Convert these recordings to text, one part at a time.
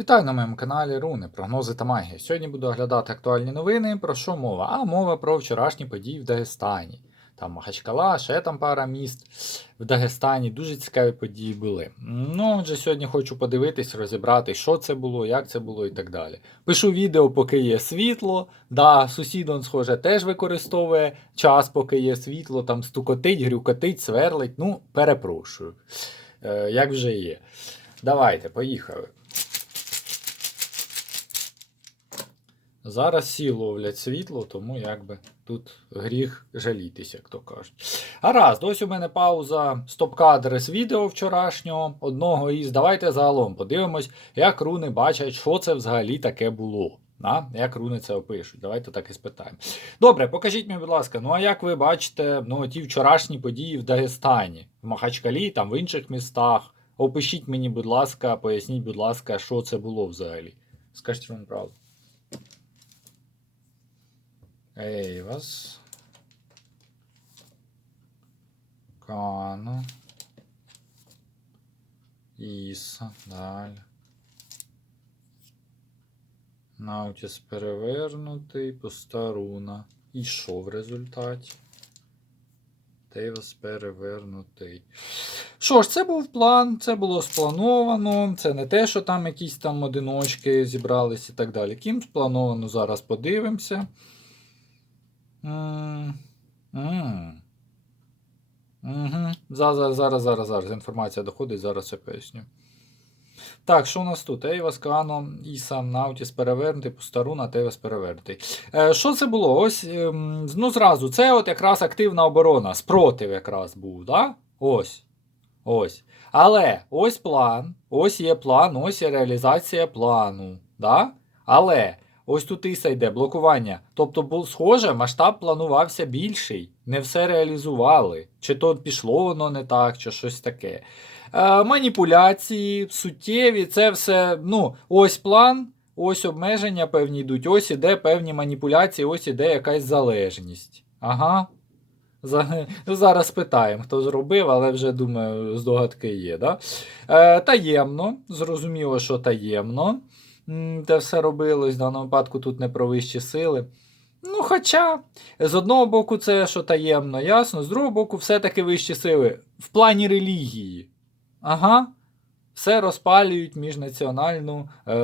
Вітаю на моєму каналі Руни, прогнози та магія. Сьогодні буду оглядати актуальні новини. Про що мова? А мова про вчорашні події в Дагестані. Там Махачкала, ще там пара міст в Дагестані. Дуже цікаві події були. Ну, отже, сьогодні хочу подивитись, розібрати, що це було, як це було і так далі. Пишу відео, поки є світло. Да, сусід, он, схоже, теж використовує час, поки є світло, там стукотить, грюкотить, сверлить. Ну, перепрошую. Е, як вже є. Давайте, поїхали. Зараз всі ловлять світло, тому якби тут гріх жалітися, як то кажуть. Гаразд, ось у мене пауза, стоп-кадри з відео вчорашнього, одного із. Давайте загалом подивимось, як руни бачать, що це взагалі таке було. Да? Як руни це опишуть. Давайте так і спитаємо. Добре, покажіть мені, будь ласка, ну а як ви бачите ну, ті вчорашні події в Дагестані, в Махачкалі, там в інших містах? Опишіть мені, будь ласка, поясніть, будь ласка, що це було взагалі. Скажіть вам правду. Ейвас. Кано. Іса. Далі. Наутіс перевернутий, постаруна. І що в результаті? Тейвас перевернутий. Що ж, це був план, це було сплановано. Це не те, що там якісь там одиночки зібрались і так далі. Ким сплановано, зараз подивимося. Мгм. Зараз, зараз, зараз, зараз. Інформація доходить, зараз все поясню. Так, що у нас тут? Ейвас, Кано, Іса, Наутіс перевернутий, Постаруна, Тейвас перевернутий. Е, що це було? Ось, ем, ну зразу, це от якраз активна оборона, спротив якраз був, да? Ось. Ось. Але ось план, ось є план, ось є реалізація плану. Да? Але ось тут іса йде, блокування. Тобто, схоже, масштаб планувався більший. Не все реалізували. Чи то пішло воно не так, чи щось таке. Е, маніпуляції, суттєві, це все. Ну, ось план, ось обмеження певні йдуть, ось іде певні маніпуляції, ось іде якась залежність. Ага. Зараз питаємо, хто зробив, але вже думаю, здогадки є. Да? Е, таємно, зрозуміло, що таємно. Те все робилось, в даному випадку тут не про вищі сили. Ну, хоча, з одного боку, це що таємно, ясно, з другого боку, все-таки вищі сили. В плані релігії. Ага. Все розпалюють міжнаціональну е,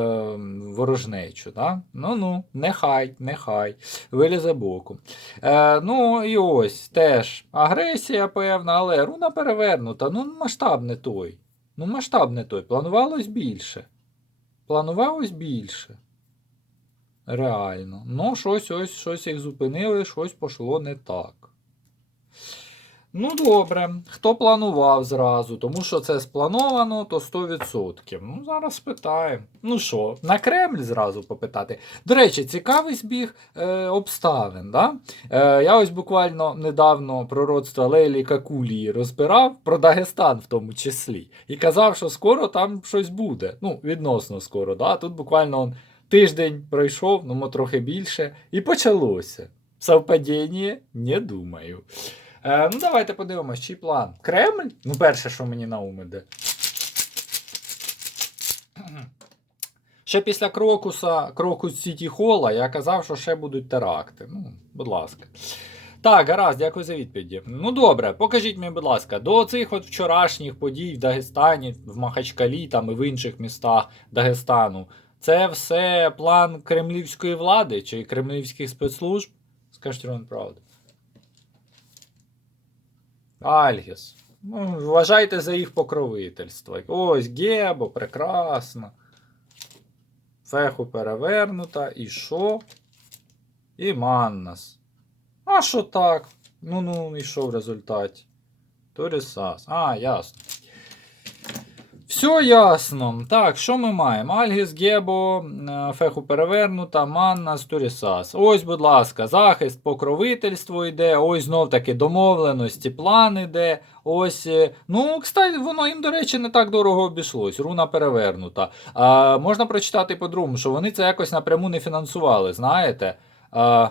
ворожнечу. Да? Ну ну, нехай, нехай. Вилізе боку. Е, ну і ось теж агресія певна, але руна перевернута. Ну, масштаб не той. Ну, масштаб не той. Планувалось більше. Планувалось більше. Реально. Ну, щось ось щось їх зупинили, щось пошло не так. Ну, добре. Хто планував зразу? Тому що це сплановано, то 100%. Ну, зараз спитаємо. Ну що, на Кремль зразу попитати. До речі, цікавий збіг е, обставин. Да? Е, я ось буквально недавно пророцтво Лейлі Какулії розбирав про Дагестан в тому числі. І казав, що скоро там щось буде. Ну, відносно скоро. Да? Тут буквально он, тиждень пройшов, ну, трохи більше, і почалося. Совпадіння? Не думаю. Е, ну, давайте подивимось, чий план. Кремль? Ну, перше, що мені на ум іде. Ще після Крокуса, Крокус Сіті Холла я казав, що ще будуть теракти. Ну, будь ласка. Так, гаразд, дякую за відповіді. Ну добре, покажіть мені, будь ласка, до цих от вчорашніх подій в Дагестані, в Махачкалі там і в інших містах Дагестану. Це все план кремлівської влади чи кремлівських спецслужб? Скажіть вам правду. Альгіс. Ну, вважайте за їх покровительство. Ось Гебо, прекрасно. Феху перевернута. І що? І Маннас. А що так? Ну ну, і що в результаті? Торісас. А, ясно. Все ясно. Так, що ми маємо? Альгіс, Гебо, е, Феху перевернута, Маннас, Турісас. Ось, будь ласка, захист, покровительство йде. Ось знов таки домовленості, план іде. Ось. е, Ну, кстати, воно їм, до речі, не так дорого обійшлось. Руна перевернута. А, можна прочитати по-другому, що вони це якось напряму не фінансували, знаєте? А,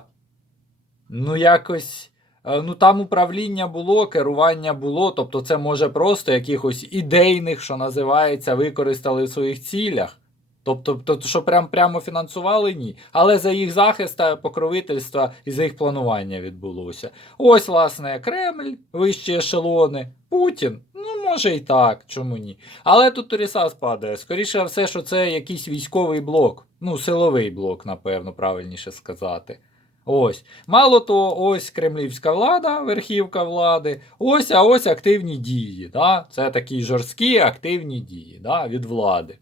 ну, якось. Е, Ну, там управління було, керування було, тобто це може просто якихось ідейних, що називається, використали в своїх цілях. Тобто, тобто, що прям, прямо фінансували, ні. Але за їх захист та покровительства і за їх планування відбулося. Ось, власне, Кремль, вищі ешелони, Путін. Ну, може і так, чому ні. Але тут Торісас падає. Скоріше все, що це якийсь військовий блок. Ну, силовий блок, напевно, правильніше сказати. Ось. Мало того, ось кремлівська влада, верхівка влади, ось, а ось активні дії. Да? Це такі жорсткі активні дії да? від влади.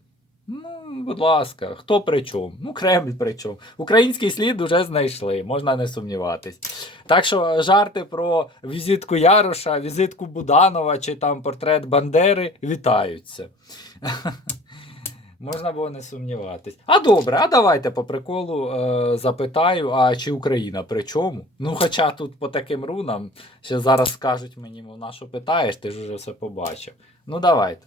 Ну, будь ласка, хто при чому? Ну, Кремль при чому. Український слід уже знайшли, можна не сумніватись. Так що жарти про візитку Яроша, візитку Буданова чи там портрет Бандери вітаються. Можна було не сумніватись. А добре, а давайте по приколу е, запитаю, а чи Україна при чому? Ну, хоча тут по таким рунам ще зараз скажуть мені, мов, що питаєш, ти ж уже все побачив. Ну, давайте.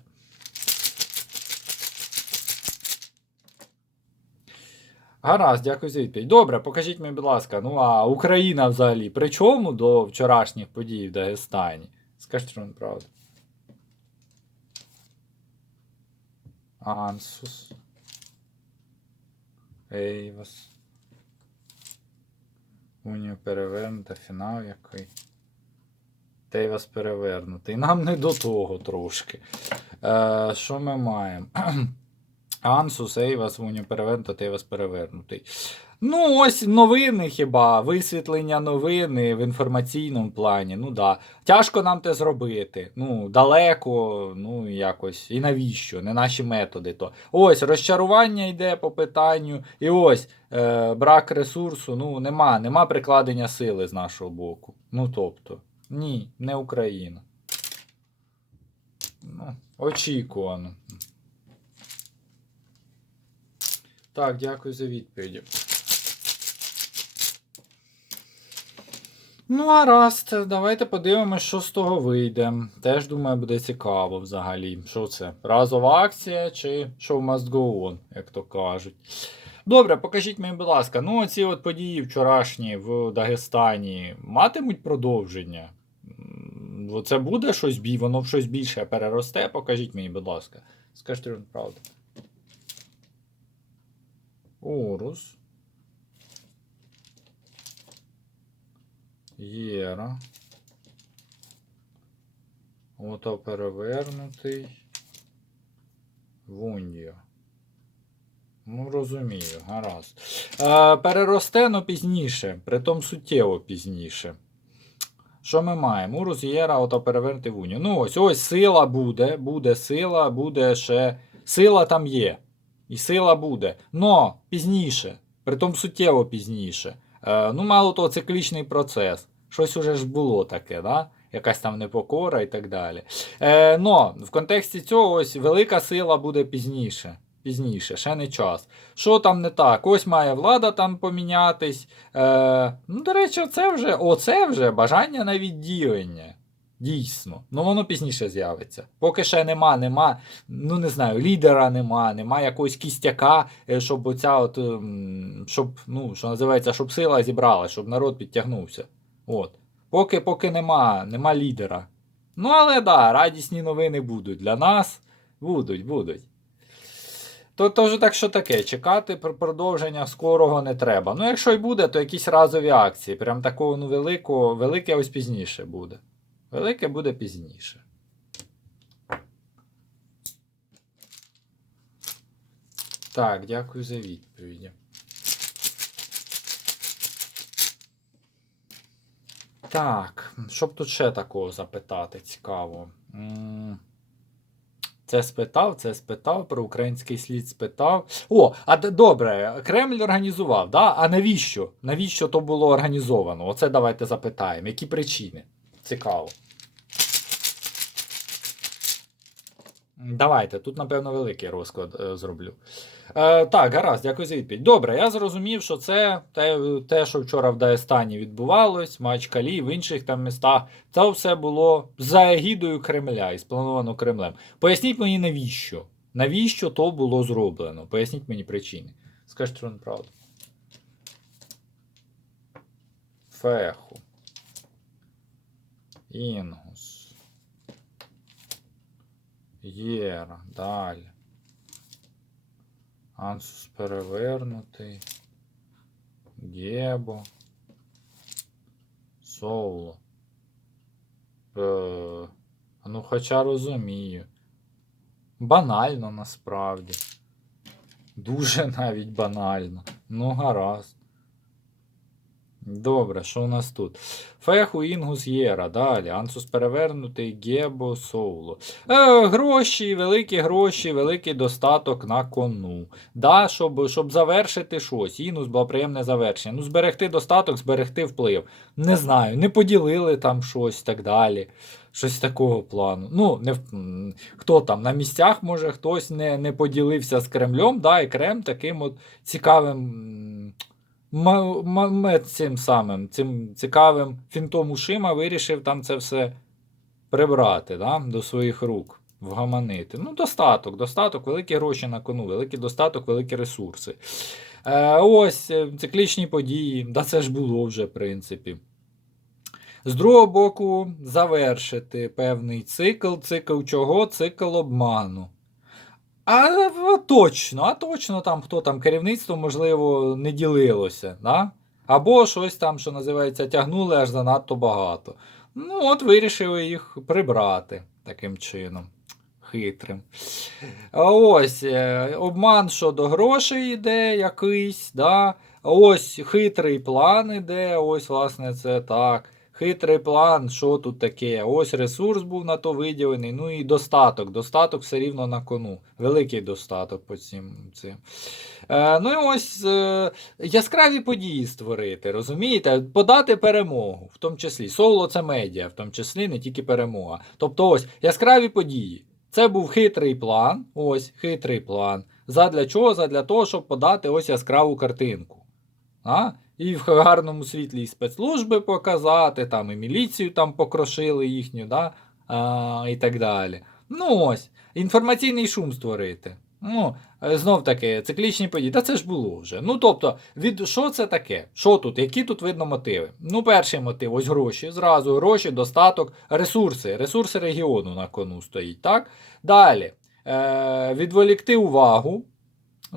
Гаразд, дякую за відповідь. Добре, покажіть мені, будь ласка, ну а Україна взагалі при чому до вчорашніх подій в Дагестані? Скажіть, що правда. Ансус. Ейвас. Унію перевернута, фінал який. Тейвас перевернутий. Нам не до того трошки. Е, Що ми маємо? Ансус, Ейвас, Унію перевернута, Тейвас перевернутий. Ну, ось новини хіба, висвітлення новини в інформаційному плані. Ну да. Тяжко нам те зробити. Ну, далеко, ну якось. І навіщо? Не наші методи. то. Ось розчарування йде по питанню. І ось е, брак ресурсу. Ну, нема, нема прикладення сили з нашого боку. Ну тобто, ні, не Україна. Ну, очікувано. Так, дякую за відповіді. Ну, а раз, давайте подивимося, що з того вийде. Теж думаю, буде цікаво взагалі. Що це? Разова акція чи show must go on, як то кажуть. Добре, покажіть мені, будь ласка, ну оці от події вчорашні в Дагестані матимуть продовження. Це буде щось бій, воно в щось більше переросте. Покажіть мені, будь ласка. Скажіть правду. Урус. Єра. Ото перевернутий. Вундіо. Ну, розумію, гаразд. Е, переросте, но пізніше, притом суттєво пізніше. Що ми маємо? Урус Єра, ото перевернутий Вундіо. Ну, ось ось сила буде, буде сила, буде ще. Сила там є. І сила буде. Но пізніше, притом суттєво пізніше. Е, ну, мало того, циклічний процес. Щось уже ж було таке, да? якась там непокора і так далі. Е, в контексті цього ось велика сила буде пізніше. Пізніше, ще не час. Що там не так? Ось має влада там помінятись. Е, ну, до речі, це вже, оце вже бажання на відділення. Дійсно. Ну воно пізніше з'явиться. Поки ще нема, нема, ну не знаю, лідера нема, нема якогось кістяка, е, щоб оця от, ем, щоб, ну, що називається, щоб сила зібрала, щоб народ підтягнувся. От. Поки поки нема, нема лідера. Ну, але да, радісні новини будуть для нас. Будуть, будуть. То, то так що таке, чекати пр- продовження скорого не треба. Ну, якщо й буде, то якісь разові акції. Прям такого ну, великого, велике ось пізніше буде. Велике буде пізніше. Так, дякую за відповіді. Так, що б тут ще такого запитати цікаво. Це спитав, це спитав, про український слід спитав. О, а добре, Кремль організував, да? А навіщо? Навіщо то було організовано? Оце давайте запитаємо. Які причини? Цікаво. Давайте, тут, напевно, великий розклад е, зроблю. Е, так, гаразд, дякую за відповідь. Добре, я зрозумів, що це те, те, що вчора в Дагестані відбувалось, Мачкалі, в інших там містах, це все було за егідою Кремля і сплановано Кремлем. Поясніть мені, навіщо? Навіщо то було зроблено? Поясніть мені причини. Скажіть, що правду. Феху. Інгус. Єра, далі. Ансус перевернутий. Гебо. Соло. Е, ну, хоча розумію. Банально насправді. Дуже навіть банально. Ну, гаразд. Добре, що у нас тут? Феху Інгус Єра. Далі. Ансус перевернутий, Гебо Соуло. Е, гроші, великі гроші, великий достаток на кону. Да, щоб, щоб завершити щось. Інус приємне завершення. Ну, зберегти достаток, зберегти вплив. Не знаю, не поділили там щось так далі. Щось такого плану. Ну, не, хто там на місцях, може, хтось не, не поділився з Кремлем, да, і Крем таким от цікавим. М, м- м- м- цим самим, цим цікавим фінтом ушима вирішив там це все прибрати да, до своїх рук, вгаманити. Ну, достаток, достаток, великі гроші на кону, великий достаток, великі ресурси. Е, ось е, циклічні події, да це ж було вже, в принципі. З другого боку, завершити певний цикл. Цикл чого? Цикл обману. А точно, а точно там хто там керівництво, можливо, не ділилося. Да? Або щось там, що називається, тягнули аж занадто багато. Ну, от вирішили їх прибрати таким чином. Хитрим. Ось е, обман щодо грошей йде якийсь. Да? Ось хитрий план іде. Ось, власне, це так. Хитрий план, що тут таке? Ось ресурс був на то виділений. Ну і достаток. Достаток все рівно на кону. Великий достаток по цим. цим. Е, ну і ось е, яскраві події створити, розумієте? Подати перемогу, в тому числі. Соло це медіа, в тому числі не тільки перемога. Тобто ось яскраві події. Це був хитрий план. Ось хитрий план. Задля чого? Задля того, щоб подати ось яскраву картинку. А? І в гарному світлі і спецслужби показати, там і міліцію там покрошили їхню, да? а, і так далі. Ну ось, інформаційний шум створити. Ну, е, знов таки, циклічні події. Та це ж було вже. Ну тобто, від що це таке? Що тут? Які тут видно мотиви? Ну, перший мотив ось гроші. Зразу гроші, достаток, ресурси. Ресурси регіону на кону стоїть. так? Далі. Е, відволікти увагу.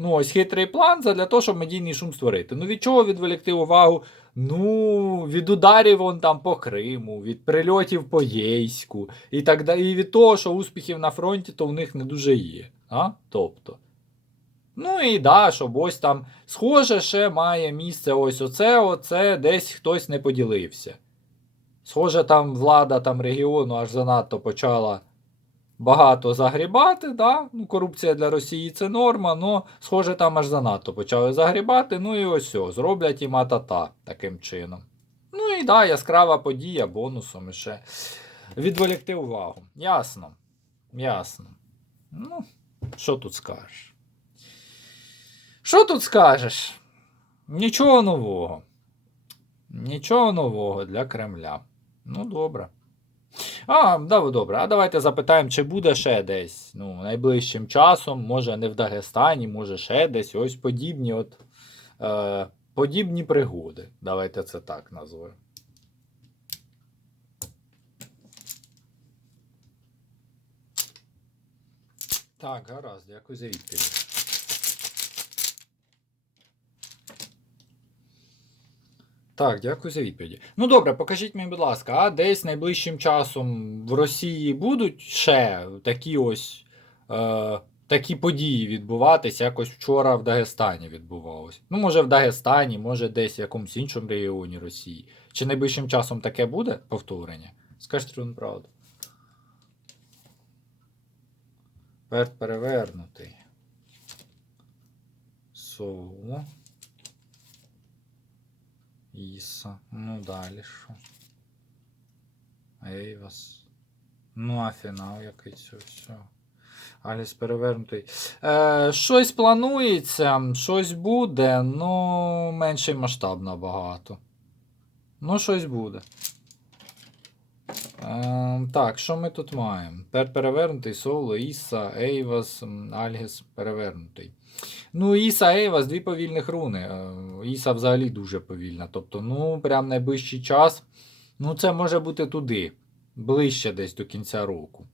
Ну, ось хитрий план для того, щоб медійний шум створити. Ну, від чого відволікти увагу? Ну, від ударів вон там по Криму, від прильотів по Єйську, і так далі. І від того, що успіхів на фронті, то в них не дуже є. А? Тобто. Ну і да, щоб ось там, схоже, ще має місце ось оце, оце, десь хтось не поділився. Схоже, там влада там регіону аж занадто почала багато загрібати. Да? Ну, корупція для Росії це норма, але схоже, там аж занадто почали загрібати. Ну і ось все, зроблять і матата таким чином. Ну і да, яскрава подія бонусом іще. Відволікти увагу. Ясно. Ясно. Ну, що тут скажеш? Що тут скажеш? Нічого нового. Нічого нового для Кремля. Ну, добре. А, да, добре. А давайте запитаємо, чи буде ще десь ну, найближчим часом, може не в Дагестані, може ще десь ось подібні от, е, подібні пригоди. Давайте це так назвемо. Так, гаразд, дякую за відповідь. Так, дякую за відповіді. Ну добре, покажіть мені, будь ласка, а десь найближчим часом в Росії будуть ще такі ось е, такі події відбуватись, якось вчора в Дагестані відбувалось. Ну, може, в Дагестані, може, десь в якомусь іншому регіоні Росії. Чи найближчим часом таке буде повторення? Скажіть трудно правду. Верт перевернутий. Соло. Іса. Ну далі що? Ейвас. Ну, а фінал який цього всього. Аліс перевернутий. Е, щось планується, щось буде, ну менший масштаб набагато. Ну, щось буде. Е, так, що ми тут маємо? Пер перевернутий, Соло, Іса, Ейвас, Альгіс перевернутий. Ну, Іса, Ейвас, дві повільних руни. Е, Іса взагалі дуже повільна. Тобто, ну, прям найближчий час. Ну, це може бути туди. Ближче десь до кінця року.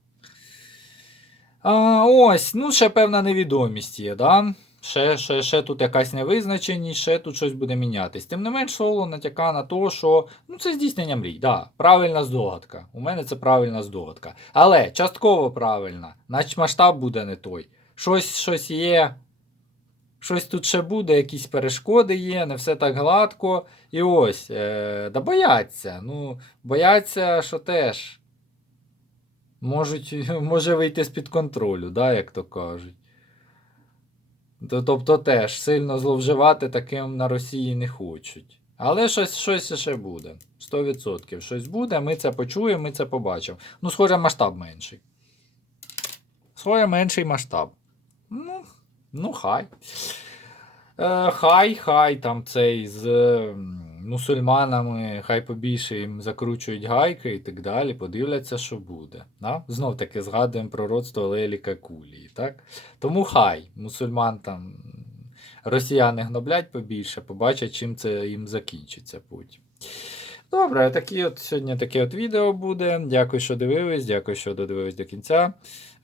А, ось, ну, ще певна невідомість є, да? Ще, ще, ще тут якась невизначеність, ще тут щось буде мінятись. Тим не менш, соло натяка на те, що ну, це здійснення мрій. Да, правильна здогадка. У мене це правильна здогадка. Але частково правильна, наче масштаб буде не той. Щось, щось є. Щось тут ще буде, якісь перешкоди є, не все так гладко. І ось, е, да бояться. Ну, бояться, що теж можуть, може вийти з-під контролю, да, як то кажуть. Тобто теж сильно зловживати таким на Росії не хочуть. Але щось, щось ще буде. 100% щось буде, ми це почуємо, ми це побачимо. Ну, схоже, масштаб менший. Схоже, менший масштаб. Ну, ну хай. Е, хай, хай там цей з м, мусульманами, хай побільше їм закручують гайки і так далі, подивляться, що буде. Да? Знов таки згадуємо пророцтво Леліка Кулії. Так? Тому хай мусульман там росіяни гноблять побільше, побачать, чим це їм закінчиться потім. Добре, такі от сьогодні таке от відео буде. Дякую, що дивились, дякую, що додивились до кінця.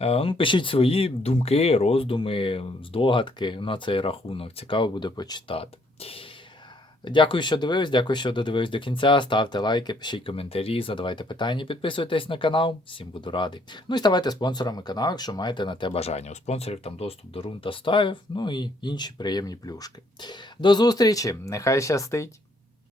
Е, Ну, пишіть свої думки, роздуми, здогадки на цей рахунок. Цікаво буде почитати. Дякую, що дивились, дякую, що додивились до кінця. Ставте лайки, пишіть коментарі, задавайте питання, підписуйтесь на канал. Всім буду радий. Ну і ставайте спонсорами каналу, якщо маєте на те бажання. У спонсорів там доступ до рун та стаїв, ну і інші приємні плюшки. До зустрічі! Нехай щастить!